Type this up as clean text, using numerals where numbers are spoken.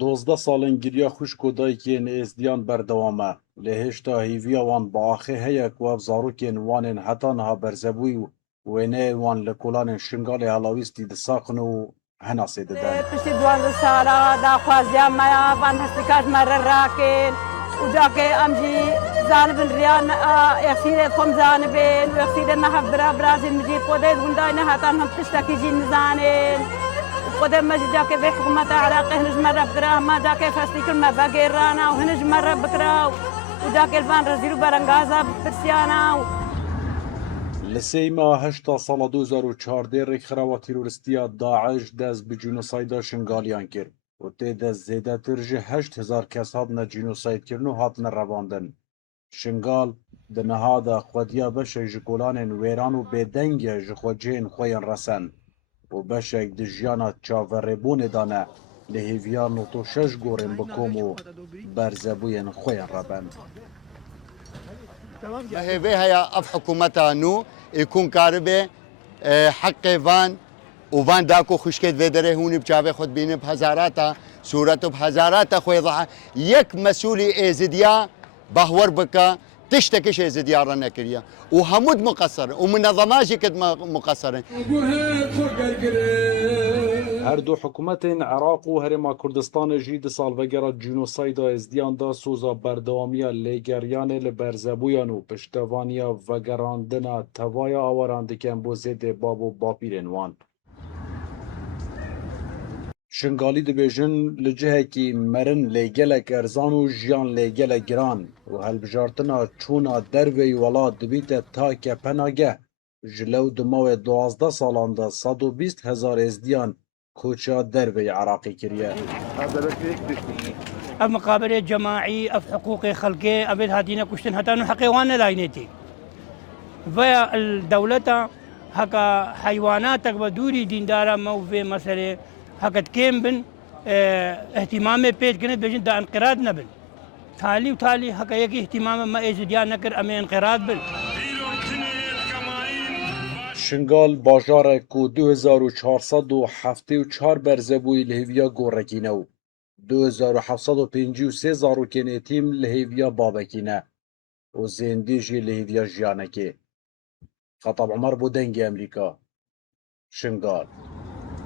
12 salên giriya xwişk û dayikên êzdiyan berdewame. Lê hêşta hêviya wan biaxê heye ku ev zarokên wanên heta niha berzebûyî û wêneyên wan li kolanên Şingalê helawîstî disaqin û henasê didin. Piştî 12 sala daxwaziya me ya van hestîkaş me re rakin û cakê em jî zanibin riya exîrê xwe zanibin û exîrê nehev bira birazên min jî xwedê wendayê nehetan him tiştekî jî nizanin. خودم مجد جاكي في حكومة عراقي هنج مرة بكرا ما جاكي فاستي كل ما باقي رانا وهنج مرة بكرا وجاكي الفان رزيلو برنغازا برسيانا Li Sêma heşta sala 2014 rêkxerawa teroristiya Daeş dest bi cînosayda Şingaliyan kir û tê de zêdetir ji 8,000 kes hatine cînosaydkirin û hatine revandin. Şingal di niha de xwediya beşek ji kolanên wêran û bêdengê ji xweciyên xwe yên resen û beşek di jiyana çaverêbûnê de ne li hêviya 96 gorên bi kom û berzebûyên xwe yên reben. هيفي هيا اف حكومتها نو يكون كاربه حق فان وفان داكو خشكت فيدره هوني بجابه خد بيني بهزاراتا صورته بهزاراتا خوي ضحى يك مسؤولي ازديا بهور بكا تشتكيش ازديا رنا كريا وحمود مقصر ومنظمات كد مقصره Her du hikûmetên Iraq û Herêma Kurdistanê jî di salvegera cînosayda êzdiyan da soza berdewamiya lêgeriyanê li berzebûyan û piştevaniya vegerandina tevaya awaran dikin bo zêdê bav û bapîrên wan. Şingalî dibêjin li cihekî merin lêgelek erzan û jiyan lêgelek giran û helbijartina çûna dervê welat dibîte take penageh. Ji lew di mavê 12 salan de 120,000 êzdiyan koça dervê Iraqê kiriye. اف مقابله جماعي اف حقوق خلقي ابد هاتينا كشتن حتى انه حقيقان لاينتي فيا الدولة هكا حيواناتك بدوري ديندارا مو في مسألة هكا تكيم بن اهتمامي بيت كنت بجن دا انقراض نبن تالي وتالي هكا يكي اهتمام ما ايزديان نكر امي انقراض بن Şingal bajarek ku 2474 berzebûyî li hêviya gorekîne û 2753 zarokên êtîm li hêviya bavekîne û zêndî jî li hêviya jiyanekê. Xetab Emer bo dengê Emerîka. Şingal.